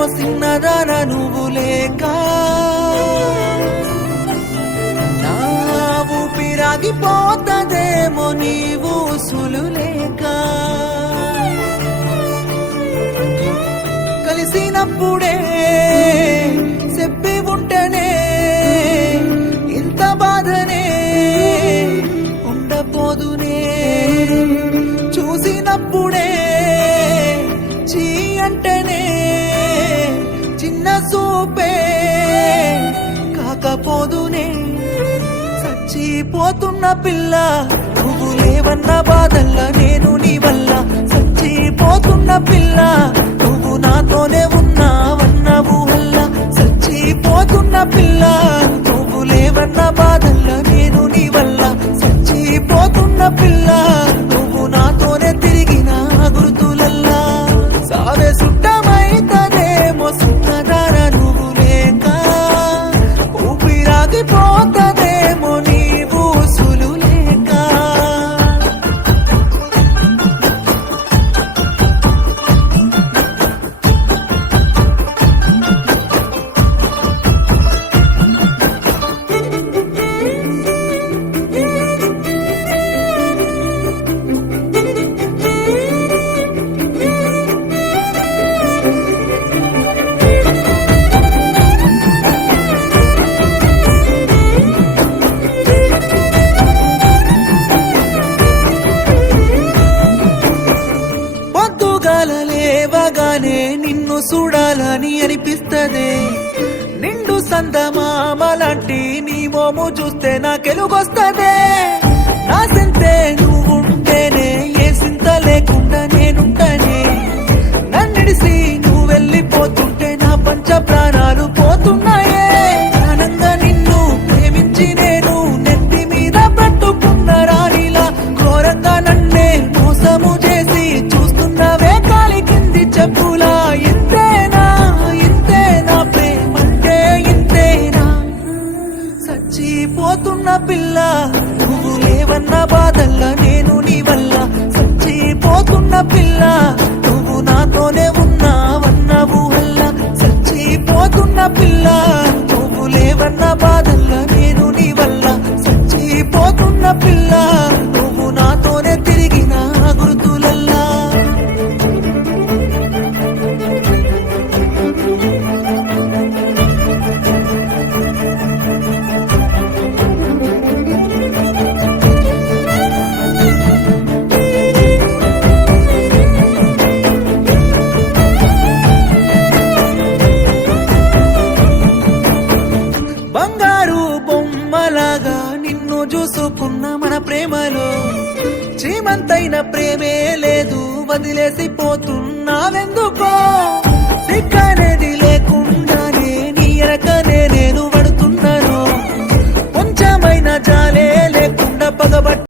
ఓ సిన్నదాన నువ్వు లేక నా ఊపిరాగిపోతదేమో నీవు ఉసులు లేక కలిసినప్పుడే చెప్పి ఉంటేనే ఇంత బాధనే ఉండపోదునే చూసినప్పుడే చీ అంటేనే చిన్న సూపే కాకపోదునే చచ్చిపోతున్న పిల్ల నువ్వు లేవన్న బాధల్లా నేను నీ వల్ల చచ్చిపోతున్న పిల్ల నువ్వు నాతోనే ఉన్నావన్నవు వల్ల చచ్చిపోతున్న పిల్ల నువ్వు లేవన్న బాధల్లా నేను నీ వల్ల చచ్చిపోతున్న పిల్ల నువ్వు నాతోనే తిరిగిన గుర్తులల్లా సావే సుట్టమైతదేమో సున్నదార నువ్వు లేక ఊపిరాగిపోతదేమో నీవు ఉసులు లేక లేవగానే నిన్ను చూడాలని అనిపిస్తదే నిండు సందమామలాంటి నీ మోము చూస్తే నాకెలుగొస్తదే నా సింతే నువ్వుంటేనే ఏ సింత లేకుండా నేనుంటనే నన్నిడిసి నువ్వు వెళ్ళిపోతుంటే నా పంచ ప్రాణాలు పోతున్నాయే ప్రాణంగా నిన్ను ప్రేమించి నేను నెత్తి మీద పట్టుకున్న రాణిలా ఘోరంగా నన్నే మోసము చేసి చూస్తున్నవే కాలి కింది చెప్పులా ఇంతేనా ఇంతేనా ప్రేమంటే ఇంతేనా చచ్చిపోతున్న పిల్ల నువ్వు లేవన్న బాధల్లా నేను నీ వల్ల చచ్చిపోతున్న పిల్ల నువ్వు నాతోనే ఉన్నావన్నవు వల్ల చచ్చిపోతున్న పిల్ల నువ్వు లేవన్న బాధల్లా నేను నీ వల్ల చచ్చిపోతున్న పిల్ల నువ్వు నాతోనే తిరిగిన గుర్తులల్లా బంగారు బొమ్మలాగా నిన్ను చూసుకున్న మన ప్రేమలో శ్రీమంతైన ప్రేమే లేదు వదిలేసి పోతున్నావెందుకో సిక్కనేది లేకుండానే నీ ఎరకనే నేను పడుతున్నాను కొంచెమైన జాలే లేకుండా పగబట్టి